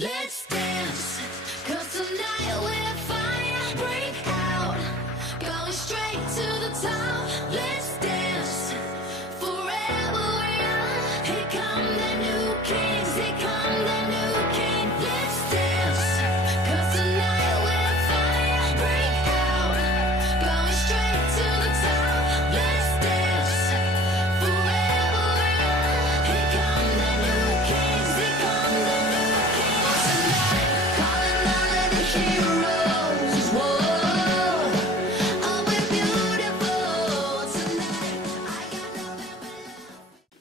Let's dance, 'cause tonight we're fire break out, going straight to the top. Let's dance, forever young. Here come the new kings, here come the new king. Let's dance, 'cause tonight we're fire break out, going straight to the top. Let's dance, forever young. Here come the new kings, here come the new kings. Tonight, calling all of the heroes. Whoa, oh, we're beautiful tonight. I got no.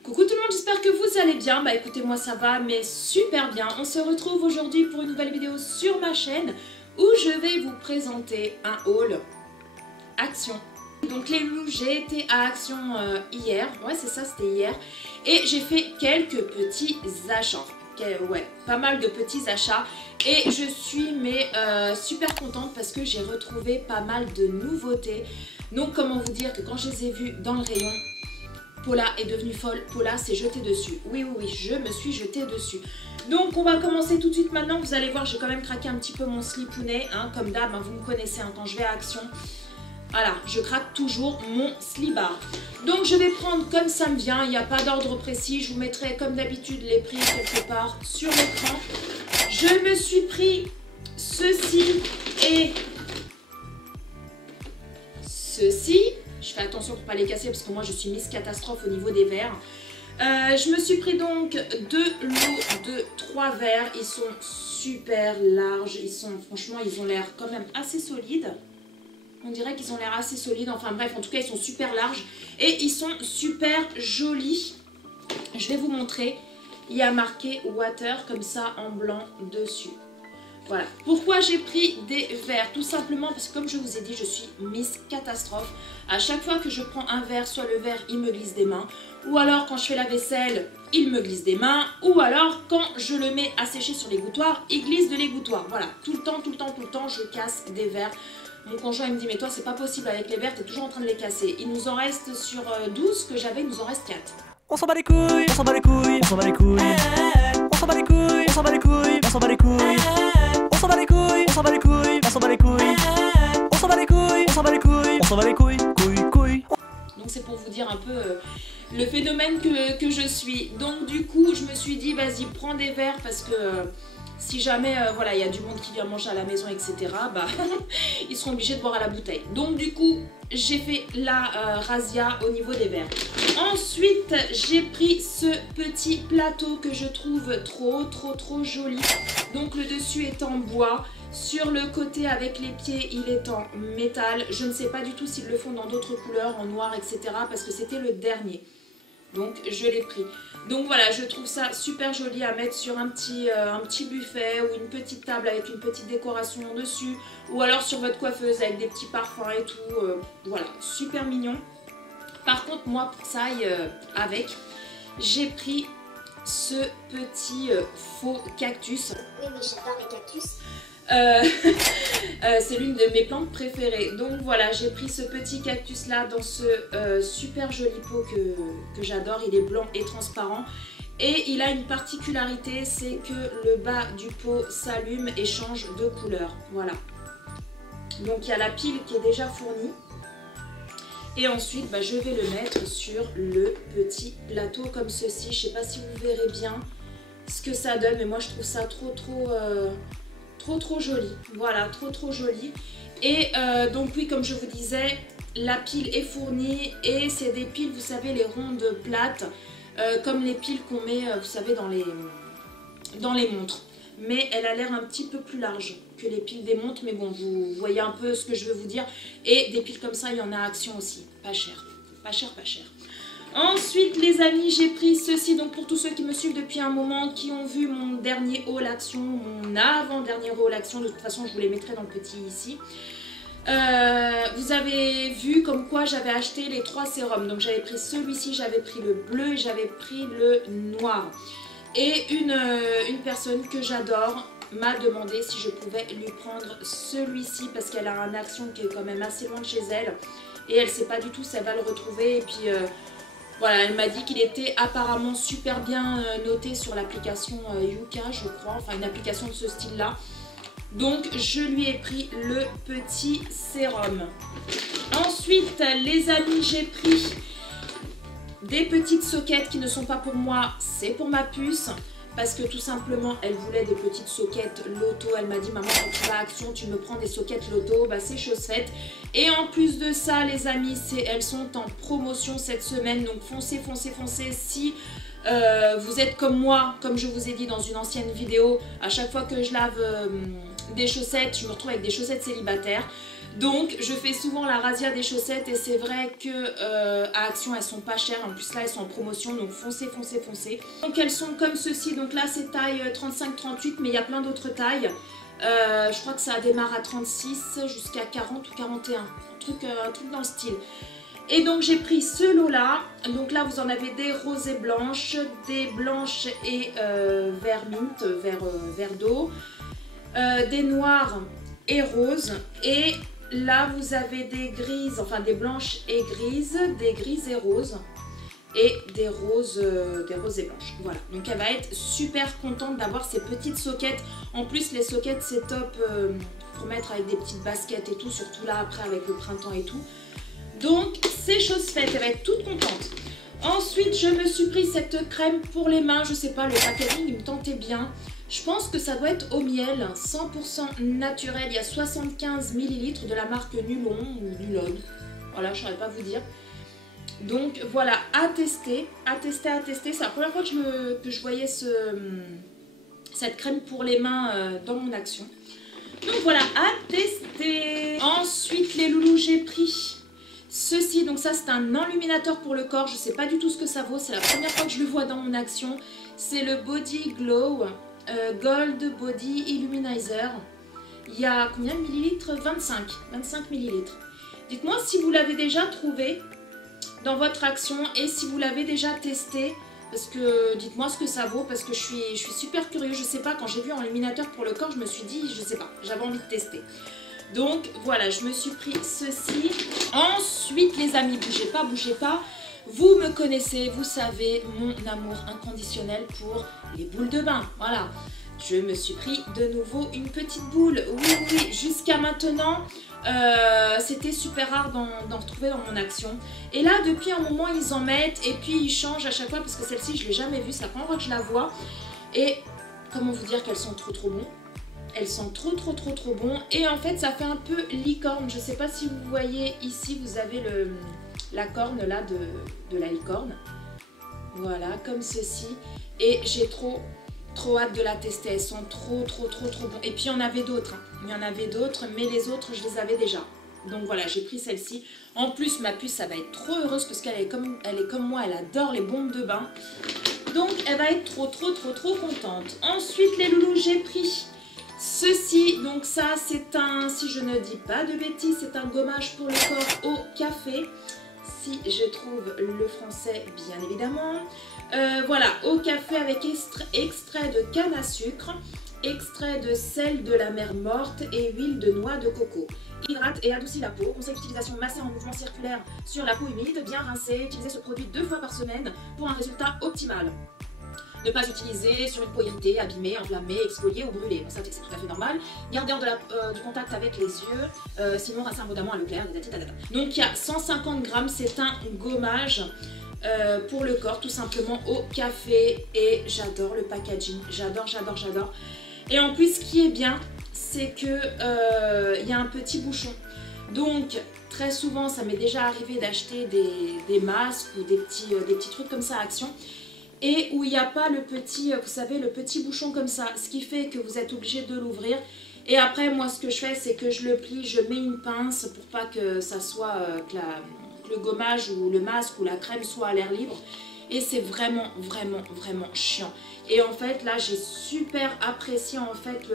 Coucou tout le monde, j'espère que vous allez bien. Bah écoutez, moi ça va, mais super bien. On se retrouve aujourd'hui pour une nouvelle vidéo sur ma chaîne où je vais vous présenter un haul Action. Donc les loups, j'ai été à Action hier, ouais c'est ça, c'était hier, et j'ai fait quelques petits achats. Ouais, pas mal de petits achats et je suis super contente parce que j'ai retrouvé pas mal de nouveautés. Donc comment vous dire que quand je les ai vues dans le rayon, Paula est devenue folle, Paula s'est jetée dessus. Oui, je me suis jetée dessus. Donc on va commencer tout de suite maintenant. Vous allez voir, j'ai quand même craqué un petit peu mon slipounet, hein, comme d'hab, hein, vous me connaissez, hein, quand je vais à Action. Voilà, je craque toujours mon slibard. Donc je vais prendre comme ça me vient, il n'y a pas d'ordre précis. Je vous mettrai comme d'habitude les prix quelque part sur l'écran. Je me suis pris ceci et ceci. Je fais attention pour ne pas les casser parce que moi je suis Miss Catastrophe au niveau des verres. Je me suis pris donc deux lots de 3 verres. Ils sont super larges. Franchement, ils ont l'air quand même assez solides. On dirait qu'ils ont l'air assez solides. Enfin bref, en tout cas, ils sont super larges. Et ils sont super jolis. Je vais vous montrer. Il y a marqué Water comme ça en blanc dessus. Voilà. Pourquoi j'ai pris des verres? Tout simplement parce que comme je vous ai dit, je suis Miss Catastrophe. À chaque fois que je prends un verre, soit le verre, il me glisse des mains. Ou alors quand je fais la vaisselle, il me glisse des mains. Ou alors quand je le mets à sécher sur l'égouttoir, il glisse de l'égouttoir. Voilà. Tout le temps, je casse des verres. Mon conjoint il me dit mais toi c'est pas possible avec les verres, t'es toujours en train de les casser. Il nous en reste sur 12 que j'avais, il nous en reste 4. On s'en bat les couilles, on s'en bat les couilles, on s'en bat les couilles. On s'en bat les couilles, on s'en bat les couilles, on s'en bat les couilles. On s'en bat les couilles, on s'en bat les couilles, on s'en bat les couilles. On s'en bat les couilles, on s'en bat les couilles, on s'en bat les couilles, couilles. Donc c'est pour vous dire un peu le phénomène que je suis. Donc du coup je me suis dit vas-y prends des verres parce que si jamais voilà, il y a du monde qui vient manger à la maison etc. Bah ils seront obligés de boire à la bouteille. Donc du coup j'ai fait la razzia au niveau des verres. Ensuite j'ai pris ce petit plateau que je trouve trop joli. Donc le dessus est en bois. Sur le côté avec les pieds il est en métal. Je ne sais pas du tout s'ils le font dans d'autres couleurs, en noir etc. parce que c'était le dernier. Donc je l'ai pris. Donc voilà, je trouve ça super joli à mettre sur un petit buffet ou une petite table avec une petite décoration dessus. Ou alors sur votre coiffeuse avec des petits parfums et tout. Voilà, super mignon. Par contre moi pour ça avec, j'ai pris ce petit faux cactus. Oui, j'adore les cactus. C'est l'une de mes plantes préférées. Donc voilà, j'ai pris ce petit cactus là dans ce super joli pot que j'adore. Il est blanc et transparent et il a une particularité, c'est que le bas du pot s'allume et change de couleur. Voilà, donc il y a la pile qui est déjà fournie et ensuite bah, je vais le mettre sur le petit plateau comme ceci. Je sais pas si vous verrez bien ce que ça donne, mais moi je trouve ça trop joli. Voilà, trop joli. Et donc oui, comme je vous disais, la pile est fournie et c'est des piles, vous savez, les rondes plates, comme les piles qu'on met, vous savez, dans les montres. Mais elle a l'air un petit peu plus large que les piles des montres, mais bon, vous voyez un peu ce que je veux vous dire. Et des piles comme ça, il y en a à Action aussi. Pas cher. Ensuite les amis, j'ai pris ceci, donc pour tous ceux qui me suivent depuis un moment, qui ont vu mon dernier haul Action, mon avant-dernier haul Action, de toute façon je vous les mettrai dans le petit ici. Vous avez vu comme quoi j'avais acheté les 3 sérums, donc j'avais pris celui-ci, j'avais pris le bleu et j'avais pris le noir. Et une personne que j'adore m'a demandé si je pouvais lui prendre celui-ci parce qu'elle a un Action qui est quand même assez loin de chez elle et elle sait pas du tout si elle va le retrouver et puis Voilà, elle m'a dit qu'il était apparemment super bien noté sur l'application Yuka, je crois, enfin une application de ce style-là. Donc je lui ai pris le petit sérum. Ensuite, les amis, j'ai pris des petites soquettes qui ne sont pas pour moi, c'est pour ma puce. Parce que tout simplement, elle voulait des petites soquettes Loto. Elle m'a dit, maman, quand tu vas à Action, tu me prends des soquettes Loto. Bah, c'est chose faite. Et en plus de ça, les amis, elles sont en promotion cette semaine. Donc, foncez, foncez, foncez. Si vous êtes comme moi, comme je vous ai dit dans une ancienne vidéo, à chaque fois que je lave des chaussettes, je me retrouve avec des chaussettes célibataires. Donc je fais souvent la razzia des chaussettes et c'est vrai que à Action elles sont pas chères, en plus là elles sont en promotion, donc foncez, foncez, foncez. Donc elles sont comme ceci, donc là c'est taille 35-38 mais il y a plein d'autres tailles. Je crois que ça démarre à 36 jusqu'à 40 ou 41, un truc dans le style. Et donc j'ai pris ce lot là, donc là vous en avez des roses et blanches, des blanches et vert mint, vert d'eau, des noirs et roses, et là vous avez des grises, enfin des blanches et grises, des grises et roses, et des roses et blanches. Voilà, donc elle va être super contente d'avoir ces petites soquettes. En plus les soquettes c'est top pour mettre avec des petites baskets et tout, surtout là après avec le printemps et tout. Donc c'est chose faite, elle va être toute contente. Ensuite je me suis pris cette crème pour les mains, je sais pas, le packaging il me tentait bien. Je pense que ça doit être au miel, 100% naturel, il y a 75 ml de la marque Nulon ou Nulon. Voilà, je ne saurais pas vous dire. Donc voilà, à tester, à tester, à tester. C'est la première fois que je voyais cette crème pour les mains dans mon Action. Donc voilà, à tester. Ensuite les loulous, j'ai pris ceci. Donc ça c'est un enluminateur pour le corps. Je ne sais pas du tout ce que ça vaut. C'est la première fois que je le vois dans mon Action. C'est le Body Glow Gold Body Illuminizer. Il y a combien de millilitres? 25 millilitres. Dites-moi si vous l'avez déjà trouvé dans votre Action et si vous l'avez déjà testé. Parce que dites-moi ce que ça vaut, parce que je suis super curieux. Je sais pas, quand j'ai vu un illuminateur pour le corps, je me suis dit, je sais pas, j'avais envie de tester. Donc voilà, je me suis pris ceci. Ensuite les amis, bougez pas. Vous me connaissez, vous savez mon amour inconditionnel pour les boules de bain. Voilà, je me suis pris de nouveau une petite boule. Oui, jusqu'à maintenant, c'était super rare d'en retrouver dans mon Action. Et là, depuis un moment, ils en mettent et puis ils changent à chaque fois parce que celle-ci, je ne l'ai jamais vue. C'est la première fois que je la vois. Et comment vous dire qu'elles sont trop bon. Elles sont trop bon. Et en fait, ça fait un peu licorne. Je ne sais pas si vous voyez ici, vous avez la corne là de la licorne. Voilà, comme ceci. Et j'ai trop hâte de la tester. Elles sont trop bon. Et puis il y en avait d'autres. Il y en avait d'autres, mais les autres, je les avais déjà. Donc voilà, j'ai pris celle-ci. En plus, ma puce, ça va être trop heureuse parce qu'elle est comme moi. Elle adore les bombes de bain. Donc elle va être trop contente. Ensuite, les loulous, j'ai pris ceci. Donc ça, c'est un, si je ne dis pas de bêtises, c'est un gommage pour le corps au café. Si je trouve le français, bien évidemment. Voilà, au café avec extrait de canne à sucre, extrait de sel de la mer morte et huile de noix de coco. Hydrate et adoucit la peau. Conseil d'utilisation massée en mouvement circulaire sur la peau humide, bien rincée. Utilisez ce produit 2 fois par semaine pour un résultat optimal. Ne pas utiliser sur une peau irritée, abîmée, enflammée, exfoliée ou brûlée. Bon, ça c'est tout à fait normal. Garder hors du contact avec les yeux, sinon rincer abondamment à l'eau claire. Donc il y a 150 grammes, c'est un gommage pour le corps, tout simplement au café. Et j'adore le packaging, j'adore. Et en plus, ce qui est bien, c'est que y a un petit bouchon. Donc très souvent, ça m'est déjà arrivé d'acheter des masques ou des petits trucs comme ça à Action. Et où il n'y a pas le petit, vous savez, le petit bouchon comme ça, ce qui fait que vous êtes obligé de l'ouvrir. Et après, moi, ce que je fais, c'est que je le plie, je mets une pince pour pas que ça soit, que le gommage ou le masque ou la crème soit à l'air libre. Et c'est vraiment chiant. Et en fait, là, j'ai super apprécié en fait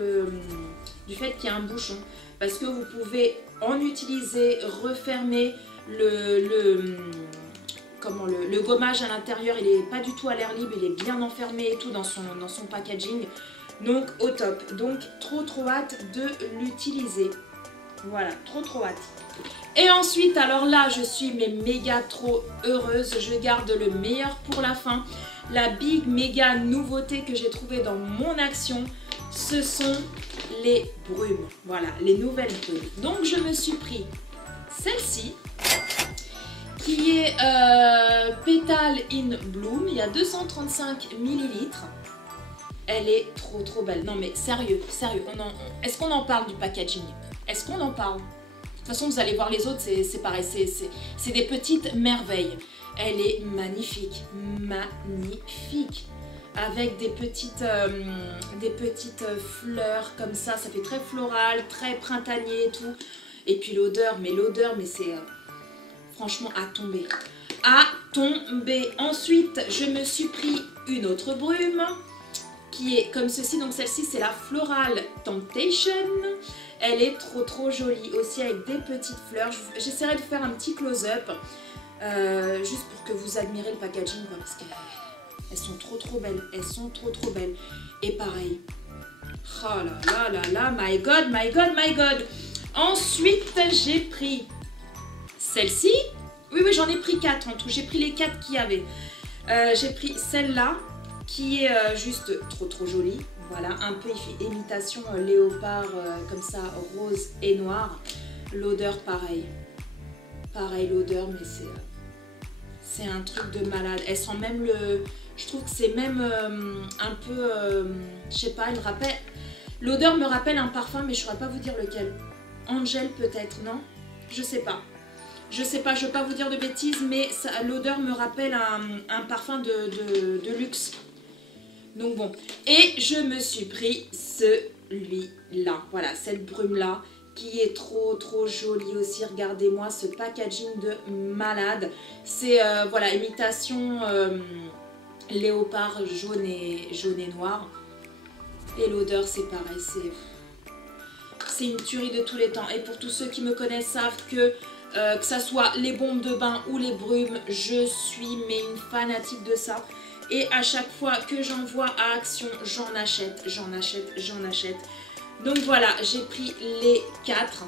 du fait qu'il y a un bouchon. Parce que vous pouvez en utiliser, refermer le gommage à l'intérieur, il n'est pas du tout à l'air libre, il est bien enfermé et tout dans son packaging. Donc au top. Donc trop hâte de l'utiliser. Voilà, trop hâte. Et ensuite, alors là, je suis mais méga trop heureuse. Je garde le meilleur pour la fin. La big méga nouveauté que j'ai trouvée dans mon action, ce sont les brumes. Voilà, les nouvelles brumes. Donc, je me suis pris celle-ci, qui est Petal in Bloom. Il y a 235 ml. Elle est trop belle. Non mais sérieux. Est-ce qu'on en parle du packaging? Est-ce qu'on en parle? De toute façon, vous allez voir les autres, c'est pareil, c'est des petites merveilles. Elle est magnifique, magnifique. Avec des petites fleurs comme ça fait très floral, très printanier et tout. Et puis l'odeur, mais c'est franchement à tomber. À tomber. Ensuite, je me suis pris une autre brume qui est comme ceci. Donc celle-ci, c'est la Floral Temptation. Elle est trop jolie aussi avec des petites fleurs. J'essaierai de faire un petit close-up juste pour que vous admirez le packaging quoi, parce qu'elles sont trop belles. Elles sont trop belles. Et pareil. Oh là, my god. Ensuite, j'ai pris celle-ci. Oui, j'en ai pris 4 en tout. J'ai pris les 4 qu'il y avait. J'ai pris celle-là qui est juste trop jolie. Voilà, un peu imitation léopard comme ça, rose et noir. L'odeur, pareil. Pareil, l'odeur, mais c'est un truc de malade. Elle sent même le... Je trouve que c'est même un peu... je sais pas, l'odeur me rappelle un parfum, mais je ne saurais pas vous dire lequel. Angel peut-être, non? Je sais pas. Je ne veux pas vous dire de bêtises, mais l'odeur me rappelle un parfum de luxe. Donc bon, et je me suis pris celui-là, voilà, cette brume-là, qui est trop jolie aussi. Regardez-moi ce packaging de malade. C'est, voilà, imitation léopard jaune et noir. Et l'odeur, c'est pareil, c'est une tuerie de tous les temps. Et pour tous ceux qui me connaissent savent que ça soit les bombes de bain ou les brumes, je suis mais une fanatique de ça. Et à chaque fois que j'en vois à Action, j'en achète. Donc voilà, j'ai pris les 4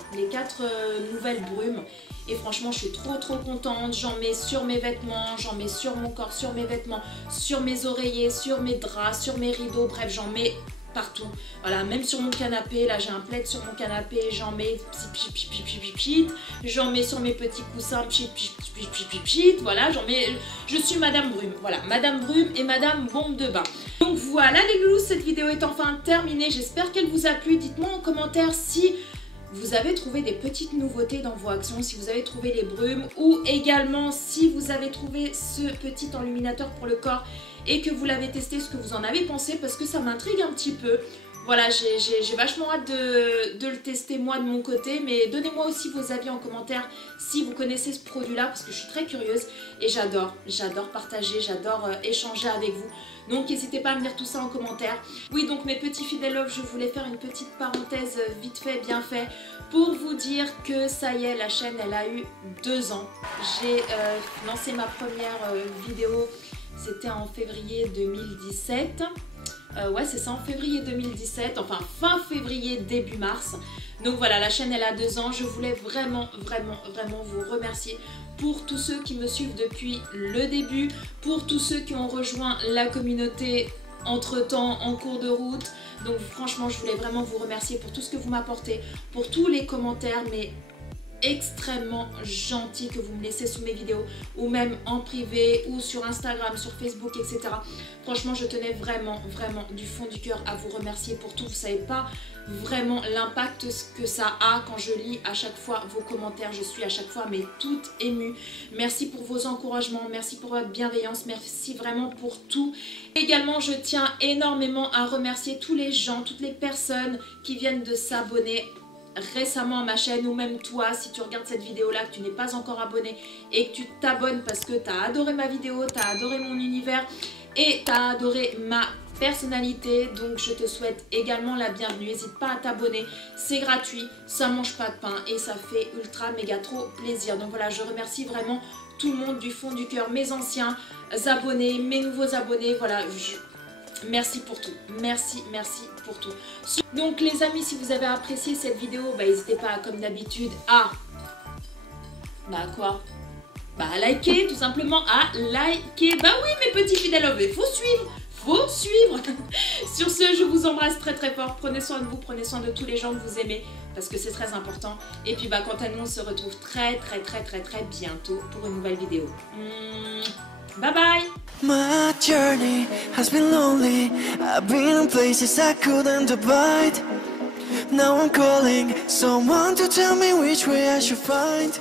nouvelles brumes. Et franchement, je suis trop contente. J'en mets sur mes vêtements, j'en mets sur mon corps, sur mes vêtements, sur mes oreillers, sur mes draps, sur mes rideaux. Bref, j'en mets partout. Voilà, même sur mon canapé. Là, j'ai un plaid sur mon canapé. J'en mets j'en mets sur mes petits coussins. Voilà, j'en mets... Je suis Madame Brume. Voilà, Madame Brume et Madame Bombe de Bain. Donc voilà les loulous, cette vidéo est enfin terminée. J'espère qu'elle vous a plu. Dites-moi en commentaire si vous avez trouvé des petites nouveautés dans vos actions, si vous avez trouvé les brumes, ou également si vous avez trouvé ce petit enluminateur pour le corps et que vous l'avez testé, ce que vous en avez pensé, parce que ça m'intrigue un petit peu. Voilà, j'ai vachement hâte de le tester moi de mon côté, mais donnez-moi aussi vos avis en commentaire si vous connaissez ce produit-là, parce que je suis très curieuse et j'adore partager, j'adore échanger avec vous. Donc n'hésitez pas à me dire tout ça en commentaire. Oui, donc mes petits fidèles love, je voulais faire une petite parenthèse vite fait, bien fait, pour vous dire que ça y est, la chaîne elle a eu 2 ans. J'ai lancé ma première vidéo, c'était en février 2017. Ouais, c'est ça, en février 2017, enfin fin février, début mars. Donc voilà, la chaîne elle a 2 ans. Je voulais vraiment vous remercier pour tous ceux qui me suivent depuis le début, pour tous ceux qui ont rejoint la communauté entre-temps, en cours de route. Donc franchement, je voulais vraiment vous remercier pour tout ce que vous m'apportez, pour tous les commentaires, mais extrêmement gentil que vous me laissez sous mes vidéos, ou même en privé, ou sur Instagram, sur Facebook, etc. Franchement, je tenais vraiment du fond du cœur à vous remercier pour tout. Vous savez pas vraiment l'impact que ça a quand je lis à chaque fois vos commentaires. Je suis à chaque fois mais toute émue. Merci pour vos encouragements, merci pour votre bienveillance, merci vraiment pour tout. Également, je tiens énormément à remercier tous les gens, toutes les personnes qui viennent de s'abonner récemment à ma chaîne, ou même toi si tu regardes cette vidéo là, que tu n'es pas encore abonné et que tu t'abonnes parce que tu as adoré ma vidéo, tu as adoré mon univers et tu as adoré ma personnalité. Donc je te souhaite également la bienvenue. N'hésite pas à t'abonner, c'est gratuit, ça mange pas de pain et ça fait ultra méga trop plaisir. Donc voilà, je remercie vraiment tout le monde du fond du cœur, mes anciens abonnés, mes nouveaux abonnés. Voilà, merci pour tout, merci pour tout. Donc les amis, si vous avez apprécié cette vidéo, n'hésitez pas comme d'habitude à Bah quoi? Bah à liker, tout simplement à liker. Bah oui mes petits fidèles, mais faut suivre. Faut suivre. Sur ce, je vous embrasse très très fort. Prenez soin de vous, prenez soin de tous les gens que vous aimez parce que c'est très important. Et puis bah quant à nous, on se retrouve très bientôt pour une nouvelle vidéo. Bye bye. My journey has been lonely. I've been in places I couldn't abide. Now I'm calling someone to tell me which way I should find.